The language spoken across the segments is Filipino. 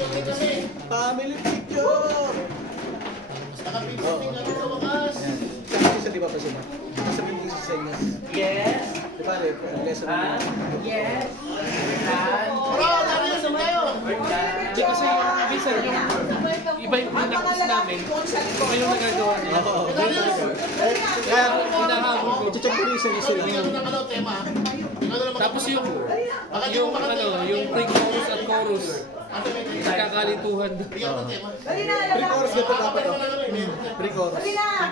Family picture! Nakapicture din kami sa wakas. Sabi sa di ba pa siya? Sabi mo sa inyo. Yes. Di ba rin? Lesson mo. Yes. Bro, dami yun sa tayo. Kasi minsan yung iba yung pinakos namin, iba yung nagagawa niya. Kaya, Hinahabol ko. ito-check ko rin sa inyo sila. Tapos yung pre-chorus at chorus, nagkakalituhan. Pre-chorus na ito dapat. Pre-chorus.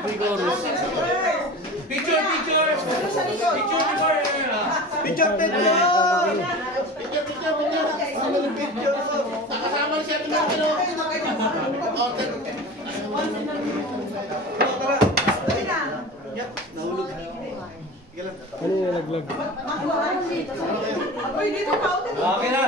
Pre-chorus. Picture! Picture! Picture! Nakasama siya ito ng ano. Order. Nahulog. Ano yung naglag? Okay na.